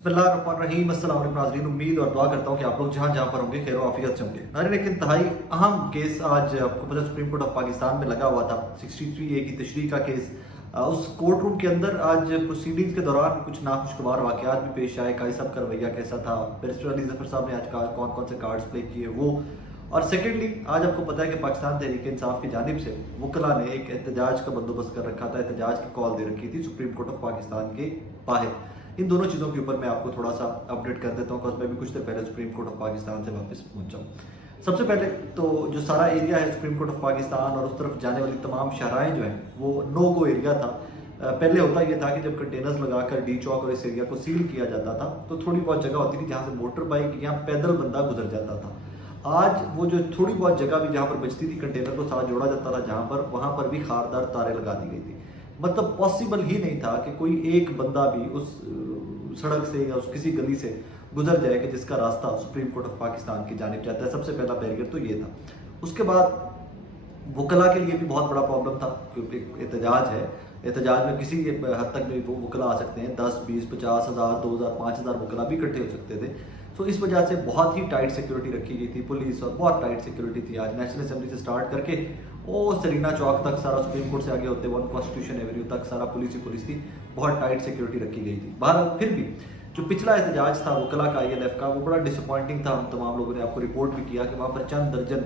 बिस्मिल्लाहिर्रहमानिर्रहीम। अस्सलाम वालेकुम नाज़रीन, उम्मीद और दुआ करता हूँ कि आप लोग जहाँ जहाँ पर होंगे खैर आफियत से होंगे। नाज़रीन, एक इंतहाई अहम केस आज आपको पता सुप्रीम कोर्ट ऑफ पाकिस्तान में लगा हुआ था। 63A की तशरीह का केस। उस कोर्ट रूम के अंदर आज प्रोसीडिंग्स के दौरान कुछ नाखुशगवार वाक़यात भी पेश आए। काई साहब का रवैया कैसा था, बैरिस्टर अली ज़फ़र साहब ने आज कौन कौन से कार्ड्स प्ले किए वो, और सेकेंडली आज आपको पता है कि पाकिस्तान तहरीक इंसाफ की जानिब से वकला ने एक एहतजाज का बंदोबस्त कर रखा था, एहतजाज की कॉल दे रखी थी सुप्रीम कोर्ट ऑफ पाकिस्तान के बाहर। इन दोनों चीज़ों के ऊपर मैं आपको थोड़ा सा अपडेट कर देता हूँ, बिकॉज मैं भी कुछ देर पहले सुप्रीम कोर्ट ऑफ पाकिस्तान से वापस पहुंचा हूँ। सबसे पहले तो जो सारा एरिया है सुप्रीम कोर्ट ऑफ पाकिस्तान और उस तरफ जाने वाली तमाम शहराएँ जो हैं वो नो गो एरिया था। पहले होता यह था कि जब कंटेनर्स लगाकर डी चौक और इस एरिया को सील किया जाता था तो थोड़ी बहुत जगह होती थी जहाँ से मोटर बाइक या पैदल बंदा गुजर जाता था। आज वो जो थोड़ी बहुत जगह भी जहाँ पर बचती थी कंटेनर को साथ जोड़ा जाता था जहाँ पर, वहाँ पर भी खारदार तारे लगा दी गई थी। मतलब पॉसिबल ही नहीं था कि कोई एक बंदा भी उस सड़क से या उस किसी गली से गुजर जाए कि जिसका रास्ता सुप्रीम कोर्ट ऑफ पाकिस्तान की जानिब जाता है। सबसे पहला बैरियर तो ये था। उसके बाद वकला के लिए भी बहुत बड़ा प्रॉब्लम था क्योंकि एहतजाज है, एहतजाज में किसी हद तक भी वो वकला आ सकते हैं, 10, 20, 50 हज़ार, 2,000, 5,000 वकला भी इकट्ठे हो सकते थे। तो इस वजह से बहुत ही टाइट सिक्योरिटी रखी गई थी, पुलिस और बहुत टाइट सिक्योरिटी थी। आज नेशनल असेंबली से स्टार्ट करके वो सरीना चौक तक सारा, सुप्रीम कोर्ट से आगे होते वन कॉन्स्टिट्यूशन एवेन्यू तक सारा पुलिस ही पुलिस थी, बहुत टाइट सिक्योरिटी रखी गई थी। बहरहाल फिर भी जो पिछला एहतजाज था वकला का, ILF का, वो बड़ा डिसअपॉइंटिंग था। हम तमाम लोगों ने आपको रिपोर्ट भी किया कि वहाँ पर चंद दर्जन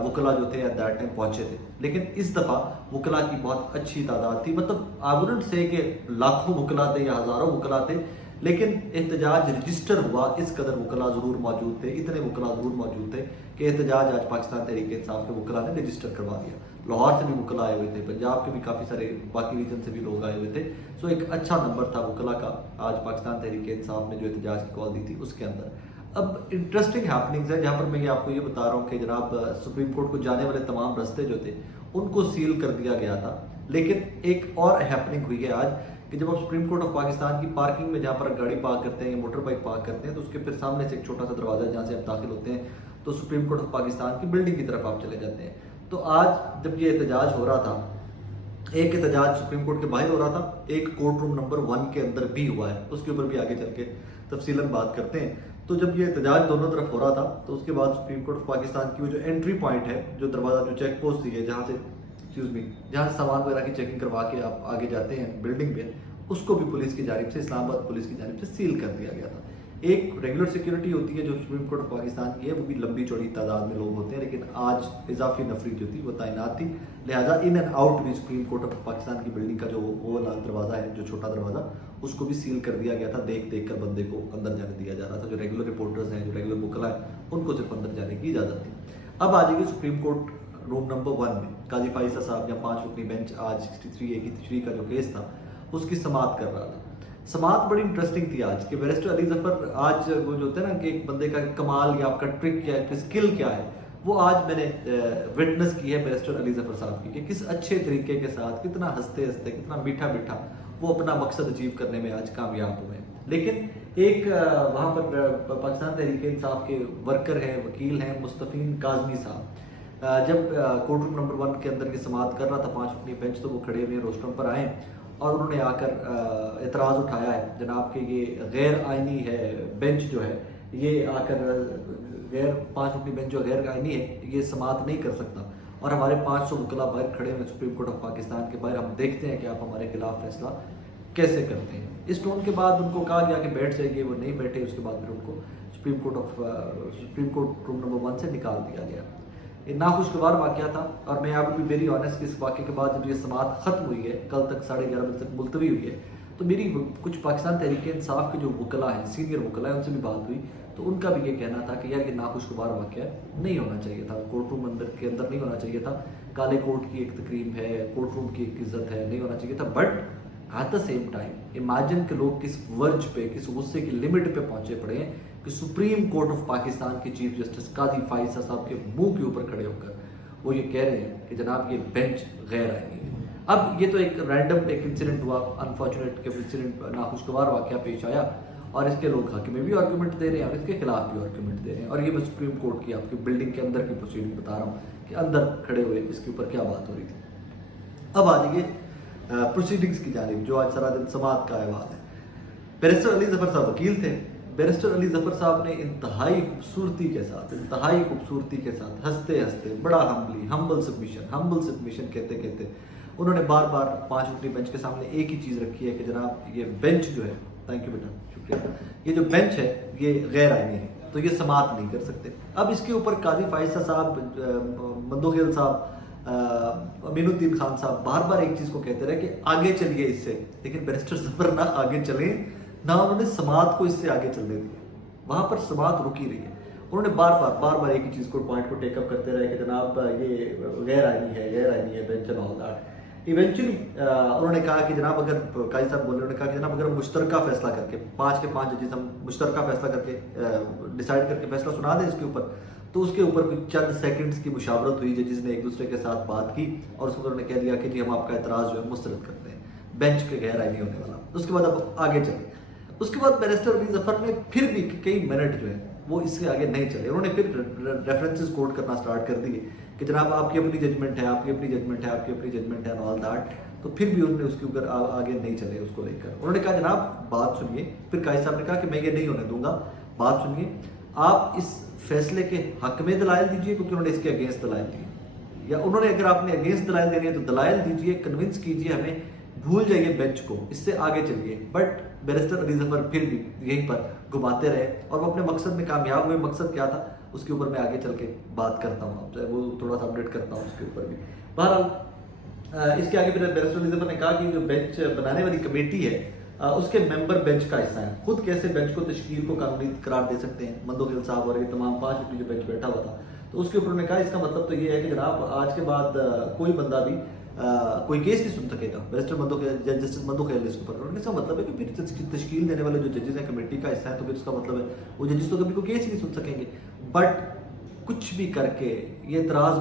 वकला जो थे एट दैट टाइम पहुंचे थे, लेकिन इस दफ़ा वकला की बहुत अच्छी तादाद थी। मतलब आई वुडंट से कि लाखों वकला थे या हज़ारों वकला थे, लेकिन एहतजाज रजिस्टर हुआ इस कदर वकला ज़रूर मौजूद थे, इतने वकला ज़रूर मौजूद थे कि एहतजाज आज पाकिस्तान तहरीक इंसाफ के वकला ने रजिस्टर करवा दिया। लाहौर से भी वकला आए हुए थे, पंजाब के भी काफ़ी सारे बाकी रीजन से भी लोग आए हुए थे। सो एक अच्छा नंबर था वकला का आज पाकिस्तान तहरीक इंसाफ ने जो एहतजाज की कॉल दी थी उसके अंदर। अब इंटरेस्टिंग हैपनिंग्स है जहाँ पर मैं आपको ये बता रहा हूँ कि जनाब सुप्रीम कोर्ट को जाने वाले तमाम रास्ते जो थे उनको सील कर दिया गया था। लेकिन एक और हैपनिंग हुई है आज कि जब आप सुप्रीम कोर्ट ऑफ पाकिस्तान की पार्किंग में जहाँ पर गाड़ी पार्क करते हैं या मोटर बाइक पार्क करते हैं तो उसके फिर सामने से एक छोटा सा दरवाज़ा है जहाँ से आप दाखिल होते हैं तो सुप्रीम कोर्ट ऑफ पाकिस्तान की बिल्डिंग की तरफ आप चले जाते हैं। तो आज जब ये एहतजाज हो रहा था, एक एहतजाज सुप्रीम कोर्ट के बाहर हो रहा था, एक कोर्ट रूम नंबर 1 के अंदर भी हुआ है, उसके ऊपर भी आगे चल के तफसीलन बात करते हैं। तो जब ये एहतजाज दोनों तरफ हो रहा था तो उसके बाद सुप्रीम कोर्ट ऑफ पाकिस्तान की वो जो एंट्री पॉइंट है, जो दरवाज़ा, जो चेक पोस्ट थी है जहाँ से जहाँ से सामान वगैरह की चेकिंग करवा के आप आगे जाते हैं बिल्डिंग में, उसको भी पुलिस की जानिब से, इस्लामाबाद पुलिस की जानिब से सील कर दिया गया था। एक रेगुलर सिक्योरिटी होती है जो सुप्रीम कोर्ट ऑफ पाकिस्तान की है, वो भी लंबी चौड़ी तादाद में लोग होते हैं, लेकिन आज इजाफी नफरी जो थी वो तैनात थी। लिहाजा इन एंड आउट भी सुप्रीम कोर्ट ऑफ पाकिस्तान की बिल्डिंग का जो वो वाला दरवाज़ा है, जो छोटा दरवाज़ा, उसको भी सील कर दिया गया था। देख देख कर बंदे को अंदर जाने दिया जा रहा था। जो रेगुलर रिपोर्टर्स हैं, जो रेगुलर वकला हैं, उनको सिर्फ अंदर जाने की इजाज़त थी। अब आ जाइए सुप्रीम कोर्ट रूम नंबर 1 में काजी फाइसा साहब या 5 रुकनी बेंच आज 63A की तशरीह का जो केस था उसकी समाअत कर रहा था। समाअत बड़ी इंटरेस्टिंग थी आज कि बैरिस्टर अली ज़फ़र, आज वो जो होता है ना कि एक बंदे का कमाल या आपका ट्रिक क्या है, स्किल क्या है, वो आज मैंने विटनेस की है बैरिस्टर अली ज़फ़र साहब की, कि किस अच्छे तरीके के साथ, कितना हंसते हंसते, कितना मीठा मीठा वो अपना मकसद अचीव करने में आज कामयाब हुए। लेकिन एक वहाँ पर पाकिस्तान तहरीक इंसाफ के वर्कर हैं, वकील हैं, मुस्तफ़ीन काज़मी साहब, जब कोर्ट रूम नंबर 1 के अंदर की समाअत कर रहा था 5 रुकनी बेंच, तो वो खड़े हुए रोस्ट्रम पर आए और उन्होंने आकर एतराज़ उठाया है जनाब कि ये गैर आइनी है बेंच जो है, ये आकर गैर 5 रुकनी बेंच जो गैर आइनी है ये समाअत नहीं कर सकता और हमारे 500 वकला बाहर खड़े हुए सुप्रीम कोर्ट ऑफ पाकिस्तान के बाहर, हम देखते हैं कि आप हमारे खिलाफ फैसला कैसे करते हैं। इस टोन के बाद उनको कहा गया कि बैठ जाइए, वो नहीं बैठे। उसके बाद फिर उनको सुप्रीम कोर्ट रूम नंबर 1 से निकाल दिया गया। ये नाखुशगवार वाक़या था और मैं आप भी वेरी ऑनेस्ट, इस वाक़े के बाद जब ये समाअत ख़त्म हुई है, कल तक 11:30 बजे तक मुलतवी हुई है, तो मेरी कुछ पाकिस्तान तहरीक इंसाफ के जो वकला हैं, सीनियर वकला हैं, उनसे भी बात हुई तो उनका भी ये कहना था कि यार ये नाखुशगवार वाक़या नहीं होना चाहिए था, कोर्ट रूम के अंदर नहीं होना चाहिए था। काले कोर्ट की एक तकरीम है, कोर्ट रूम की एक इज़्ज़त है, नहीं होना चाहिए था। But at the same time imagine के लोग किस वर्ज पे, किस गुस्से की लिमिट पे पहुंचे पड़े हैं कि सुप्रीम कोर्ट ऑफ पाकिस्तान के चीफ जस्टिस काजी फाइसा साहब के मुंह के ऊपर खड़े होकर वो ये कह रहे हैं कि जनाब ये बेंच गैर आइनी है। अब ये तो एक रैंडम एक इंसिडेंट हुआ, अनफॉर्चुनेट के इंसिडेंट, नाखुशगवार वाक़या पेश आया और इसके लोग हक में भी आर्गूमेंट दे रहे हैं और इसके खिलाफ भी आर्गूमेंट दे रहे हैं। और ये मैं सुप्रीम कोर्ट की आपकी बिल्डिंग के अंदर की प्रोसीडिंग बता रहा हूँ कि अंदर खड़े हुए इसके ऊपर क्या बात हो रही थी। अब आ जाइए प्रोसीडिंग्स की जानिब, जो आज सारा दिन समाअत का अहवाल है। बैरिस्टर अली ज़फ़र साहब वकील थे। बैरिस्टर अली ज़फ़र साहब ने इंतहाई खूबसूरती के साथ हंसते हंसते बड़ा हम्बल सबमिशन कहते कहते उन्होंने बार बार 5 रुकनी बेंच के सामने एक ही चीज़ रखी है कि जनाब ये बेंच जो है, थैंक यू बेटा, शुक्रिया, ये जो बेंच है ये गैर आइनी है, तो ये समाअत नहीं कर सकते। अब इसके ऊपर काजी फाइसा साहब, मंदोखेल साहब, अमीनुद्दीन खान साहब बार बार एक चीज़ को कहते रहे कि आगे चलिए इससे, लेकिन बैरिस्टर ज़फ़र ना आगे चले, ना उन्होंने समाअत को इससे आगे चलने दिया। वहाँ पर समाअत रुकी रही है। उन्होंने बार बार एक ही चीज़ को पॉइंट को टेकअप करते रहे कि जनाब ये गैर आइनी है bench and all that. Eventually उन्होंने कहा कि जनाब अगर काजी साहब बोले, उन्होंने कहा कि जनाब अगर मुश्तरका फैसला करके 5 के 5 जजेस हम मुश्तरका फैसला करके डिसाइड करके फैसला सुना दें इसके ऊपर, तो उसके ऊपर कुछ चंद सेकंड्स की मुशावरत हुई जजेस ने एक दूसरे के साथ बात की और उसके उन्होंने कह दिया कि जी हम आपका एतराज़ जो है मुस्तरद करते हैं, बेंच के गैर आइनी होने वाला। उसके बाद अब आगे चले। उसके बाद बैरिस्टर अली ज़फ़र ने फिर भी कई मिनट जो है वो इससे आगे नहीं चले। उन्होंने फिर रेफरेंसेस कोट करना स्टार्ट कर दिए कि जनाब आपकी अपनी जजमेंट है, आपकी अपनी जजमेंट है एंड ऑल दैट। तो फिर भी उन्होंने उसके ऊपर आगे नहीं चले उसको लेकर। उन्होंने कहा जनाब बात सुनिए। फिर काजी साहब ने कहा कि मैं ये नहीं होने दूंगा, बात सुनिए, आप इस फैसले के हक में दलाइल दीजिए, क्योंकि उन्होंने इसके अगेंस्ट दलाइल दिए, या उन्होंने अगर आपने अगेंस्ट दलाइल देनी है तो दलाइल दीजिए, कन्विंस कीजिए हमें, भूल जाइए बेंच को, इससे आगे चलिए। बट बैरिस्टर अली ज़फ़र फिर भी यहीं पर घुमाते रहे और वो अपने मकसद में कामयाब हुए। मकसद क्या था उसके ऊपर मैं आगे चल के बात करता हूँ आपसे, वो थोड़ा सा अपडेट करता हूँ उसके ऊपर भी। बहरहाल इसके आगे फिर बैरिस्टर अली ज़फ़र ने कहा कि जो बेंच बनाने वाली कमेटी है उसके मेंबर बेंच का हिस्सा है, खुद कैसे बेंच को तश्कील को कानूनी करार दे सकते हैं। मंदोखेल साहब और ये तमाम 5 व्यक्ति जो बेंच बैठा हुआ था, तो उसके ऊपर उन्होंने कहा इसका मतलब तो ये है कि जनाब आज के बाद कोई बंदा भी कोई केस नहीं सुन सकेगा। बैरिस्टर मंदोखेल, जस्टिस मंदोखेल इसके ऊपर, इसका मतलब है कि फिर तश्कील देने वाले जो जजेस हैं कमेटी का हिस्सा है, तो फिर उसका मतलब है वो जजेस तो कभी कोई केस ही नहीं सुन सकेंगे। बट कुछ भी करके ये एतराज़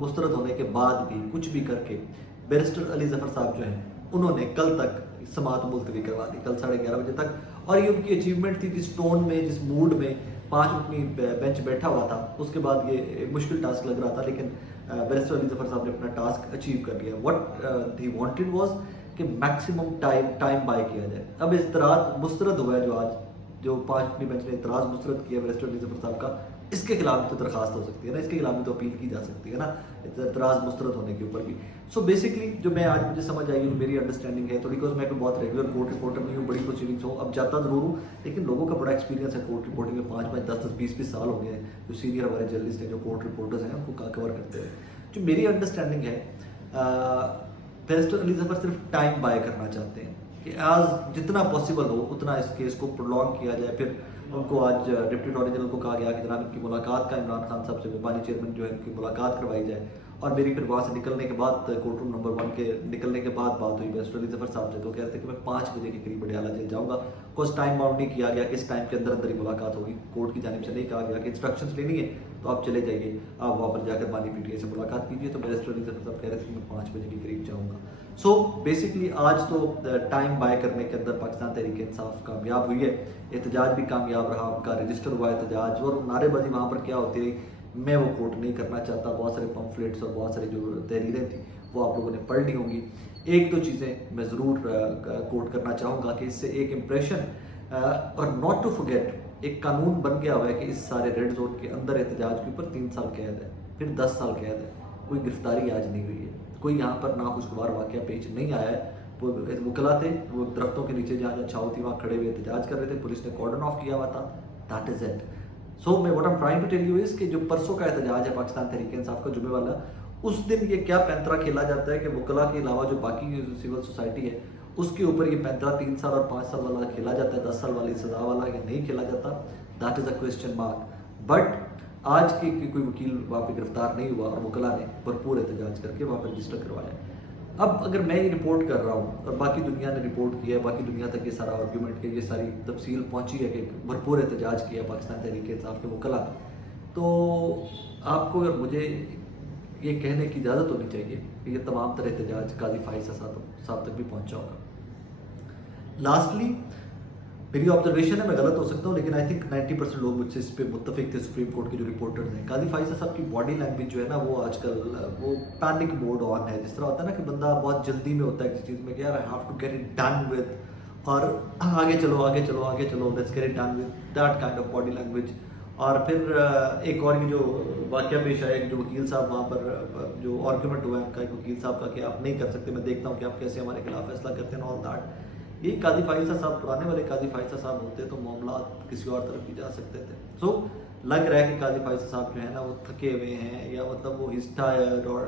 मुस्तरद होने के बाद भी कुछ भी करके बैरिस्टर अली ज़फ़र साहब जो हैं उन्होंने कल तक समाअत मुलतवी करवा दी, कल 11:30 बजे तक। और ये उनकी अचीवमेंट थी, जिस टोन में, जिस मूड में 5 अपनी बेंच बैठा हुआ था, उसके बाद ये मुश्किल टास्क लग रहा था, लेकिन बैरिस्टर अली ज़फ़र साहब ने अपना टास्क अचीव कर लिया। व्हाट ही वांटेड वाज कि मैक्सिमम टाइम बाय किया जाए। अब इस्तराज मुस्तरद हुआ है, जो आज जो 5 अपनी बेंच ने इतराज़ मुस्तरद किया बैरिस्टर अली ज़फ़र साहब का, इसके खिलाफ भी तो दरखास्त हो सकती है ना, इसके खिलाफ भी तो अपील की जा सकती है ना, इतराज़ मुस्तरद होने के ऊपर भी। सो बेसिकली जो मैं आज मुझे समझ आई, मेरी अंडरस्टैंडिंग है, तो बिकॉज मैं कोई बहुत रेगुलर कोर्ट रिपोर्टर नहीं हूँ, बड़ी प्रोसीडिंग्स हो, अब जाता जरूर हूँ, लेकिन लोगों का बड़ा एक्सपीरियंस है कोर्ट रिपोर्टिंग में। 5-5, 10-10, 20-20 साल हो गए हैं जो सीनियर हमारे जर्नलिस्ट हैं, जो कोर्ट रिपोर्टर्स हैं, उनको कवर करते हुए। जो मेरी अंडरस्टैंडिंग है, बैरिस्टर अली ज़फ़र सिर्फ टाइम बाय करना चाहते हैं कि आज जितना पॉसिबल हो उतना इस केस को प्रोलॉन्ग किया जाए। फिर उनको आज डिप्टी अटॉर्नी जनरल को कहा गया कि जनाब इनकी मुलाकात का इमरान खान साहब से, बेबानी चेयरमैन जो है, इनकी मुलाकात करवाई जाए। और मेरी फिर वहाँ से निकलने के बाद, कोर्ट रूम नंबर 1 के निकलने के बाद बात हुई बैरिस्टर अली ज़फ़र साहब से, तो कह रहे थे कि मैं 5 बजे के करीब अडयाला जेल जाऊँगा। कुछ टाइम बाउंड नहीं किया गया कि इस टाइम के अंदर अंदर ही मुलाकात होगी। कोर्ट की जानिब से नहीं कहा गया कि इंस्ट्रक्शंस लेनी है तो आप चले जाइए, आप वहाँ पर जाकर बानी पीटीआई से मुलाकात कीजिए। तो बैरिस्टर अली ज़फ़र साहब कह रहे थे कि मैं 5 बजे के करीब जाऊँगा। सो बेसिकली आज तो टाइम बाय करने के अंदर पाकिस्तान तहरीक इंसाफ कामयाब हुई है। एहतजाज भी कामयाब रहा, उनका रजिस्टर हुआ एहतजाज, और नारेबाजी वहाँ पर क्या होती है मैं वो कोट नहीं करना चाहता। बहुत सारे पम्फलेट्स और बहुत सारी जो तहरीरें थी वो आप लोगों ने पढ़ ली होंगी। 1-2 चीज़ें मैं ज़रूर कोट करना चाहूँगा कि इससे एक इम्प्रेशन और नॉट टू फॉरगेट, एक कानून बन गया हुआ है कि इस सारे रेड जोन के अंदर एहतजाज के ऊपर 3 साल कैद है, फिर 10 साल कैद है। कोई गिरफ्तारी आज नहीं हुई है, कोई यहाँ पर नाखुशगवार वाक़या पेश नहीं आया है। वो वकला थे, वो दरख्तों के नीचे जहाँ छाव थी वहाँ खड़े हुए एहतजाज कर रहे थे, पुलिस ने कॉर्डन ऑफ किया हुआ था। That is it. सो मैं what I am trying to tell you is कि जो परसों का एहतजाज है पाकिस्तान तहरीक इंसाफ का जुमे वाला, उस दिन ये क्या पैंतरा खेला जाता है कि वकला के अलावा जो बाकी सिविल सोसाइटी है उसके ऊपर ये पैंतरा 3 साल और 5 साल वाला खेला जाता है, 10 साल वाली सज़ा वाला या नहीं खेला जाता। That is a question mark. But आज के कोई वकील वहाँ पे गिरफ्तार नहीं हुआ और वकला ने भरपूर एहतजाज करके वहाँ पर रजिस्टर करवाया। अब अगर मैं ये रिपोर्ट कर रहा हूँ और बाकी दुनिया ने रिपोर्ट किया है, बाकी दुनिया तक ये सारा आर्गूमेंट के ये सारी तफसील पहुँची है कि भरपूर एहतजाज किया पाकिस्तान तहरीक इंसाफ के वकला ने, तो आपको अगर मुझे ये कहने की इजाज़त होनी चाहिए कि ये तमाम तरह एहतजाज काजी फाइसा साहब तक भी पहुँचा होगा। लास्टली मेरी ऑब्जर्वेशन है, मैं गलत हो सकता हूँ, लेकिन आई थिंक 90% लोग मुझसे इस पर मुत्तफिक थे, सुप्रीम कोर्ट के जो रिपोर्टर्स हैं। काजी फाइसा साहब की बॉडी लैंग्वेज जो है ना, वो आजकल वो पैनिक मोड ऑन है। जिस तरह होता है ना कि बंदा बहुत जल्दी में होता है किसी चीज़ में कि यार I have to get it done with, اور آگے چلو آگے چلو آگے چلو، let's get it done with that kind of body language. اور پھر ایک اور یہ جو واقعہ پیش آیا جو وکیل صاحب وہاں پر جو آرگیومنٹ ہوا ہے ان کا ایک وکیل صاحب کا کہ آپ نہیں کر سکتے، میں دیکھتا ہوں کہ آپ کیسے ہمارے خلاف فیصلہ کرتے ہیں آل دیٹ. یہ قاضی فائزہ صاحب پرانے والے قاضی فائزہ صاحب ہوتے تو معاملات کسی اور طرف بھی جا سکتے تھے. سو لگ رہا ہے کہ قاضی فائزہ صاحد جو ہے نا وہ تھکے ہوئے ہیں، یا مطلب وہ ہز ٹائرڈ اور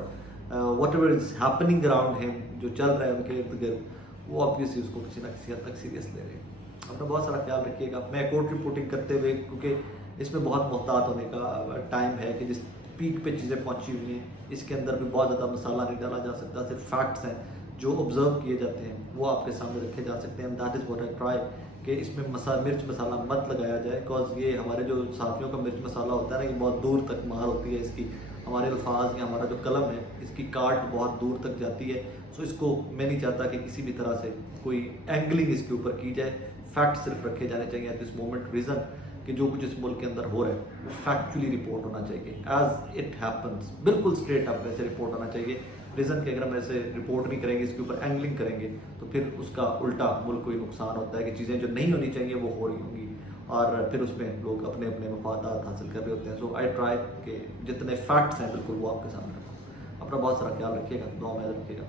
what ever is happening around ہم، جو چل رہا ہے ان کے ارد گرد، وہ آبویسلی اس کو کسی نہ کسی حد تک سیریس لے رہے ہیں. اپنا بہت سارا خیال رکھیے گا. میں کورٹ رپورٹنگ کرتے ہوئے، کیونکہ اس میں بہت محتاط ہونے کا ٹائم ہے کہ جس پیک پہ چیزیں پہنچی ہوئی ہیں اس کے اندر بھی بہت زیادہ مسالہ نہیں ڈالا جا سکتا. صرف فیکٹس ہیں جو آبزرو کیے جاتے ہیں وہ آپ کے سامنے رکھے جا سکتے ہیں. That is what I try کہ اس میں مرچ مسالہ مت لگایا جائے، بیکاز یہ ہمارے جو صحافیوں کا مرچ مسالہ ہوتا ہے نا، یہ بہت دور تک مہار ہوتی ہے اس کی. ہمارے الفاظ یا ہمارا جو قلم ہے اس کی کاٹ بہت دور تک جاتی ہے. سو اس کو میں نہیں چاہتا کہ کسی بھی طرح سے کوئی اینگلنگ اس کے اوپر کی جائے. فیکٹ صرف رکھے جانے چاہیے ایٹ دس مومنٹ. ریزن کہ جو کچھ اس ملک کے اندر ہو رہا ہے وہ فیکچولی رپورٹ ہونا چاہیے ایز اٹ ہیپنس، بالکل اسٹریٹ اپ ویسے رپورٹ ہونا چاہیے. ریزن کہ اگر ہم ایسے رپورٹ نہیں کریں گے، اس کے اوپر اینگلنگ کریں گے، تو پھر اس کا الٹا ملک کو ہی نقصان ہوتا ہے کہ چیزیں جو نہیں ہونی چاہیے وہ ہو رہی ہوں گی، اور پھر اس میں لوگ اپنے اپنے مفادات حاصل کر رہے ہوتے ہیں. سو آئی ٹرائی کہ جتنے فیکٹس ہیں بالکل وہ آپ کے سامنے رکھوں. اپنا بہت سارا خیال رکھیے گا، دعا میں یاد رکھیے گا.